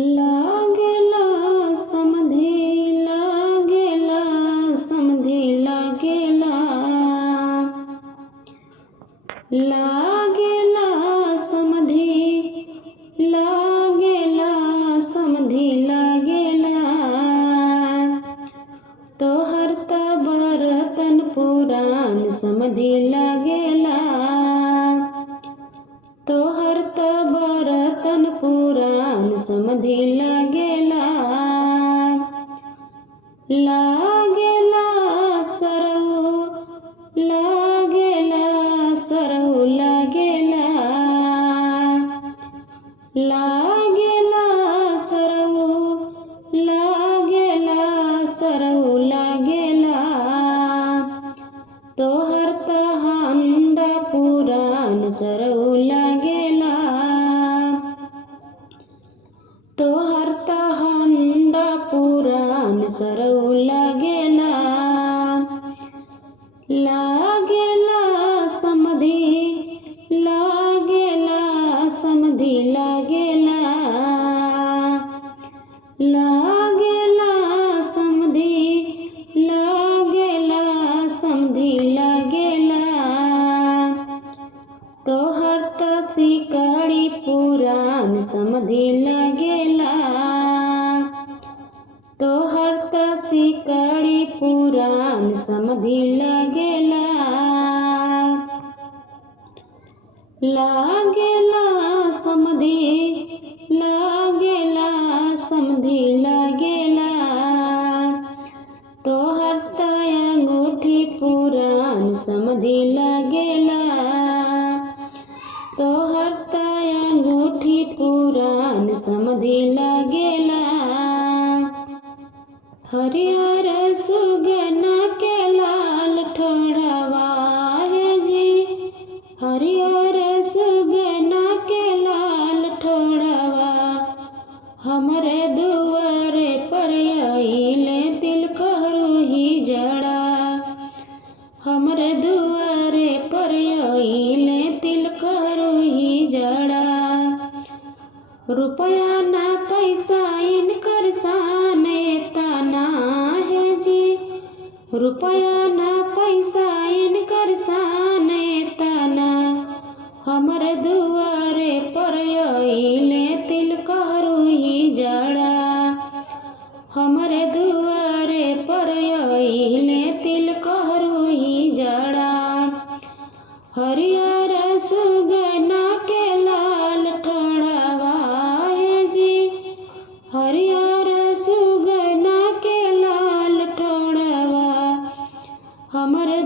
लागेला समधी लागेला समधी लागेला लागेला समधी लागेला समधी लागेला तोहर त बरतन पुरान समधी लागेला तोहर त बरतन पुरान समधी लागेला लागेला सरऊ लागेला सरऊ लागेला लागेला सरऊ लागेला सरऊ लागेला तोहर त हांडा पुरान सरऊ लागेला तोहर त हांडा पुरान सरऊ लागेला लागेला समधी लागेला समधी लागेला लागेला समधी लागेला समधी लागेला तोहर त सिकड़ी पुरान समधी लागेला तोहर त सिकड़ी पुरान समधी लागेला लागेला समधी लागेला समधी लागेला तोहर त अंगूठी पुरान समधी लागेला तोहर त अंगूठी पुरान समधी लागेला हरियर सुगना के लाल ठोड़वा है जी हरियर सुगना के लाल ठोड़वा हमरे दुआरे पर आइले तिल कहरू ही जड़ा हमरे दुआरे पर आइले तिल कहरू ही जड़ा रुपया ना पैसा इनकर साने तना है जी रुपया ना पैसा इनकर साने तना हमर दुआरे पर आइले तिल कहरू ही जड़ा हमर दुआरे पर आइले तिल कहरू ही जड़ा हरियर सुगना के लाल ठोड़वा है जी हरियर सुगना के लाल ठोड़वा हमर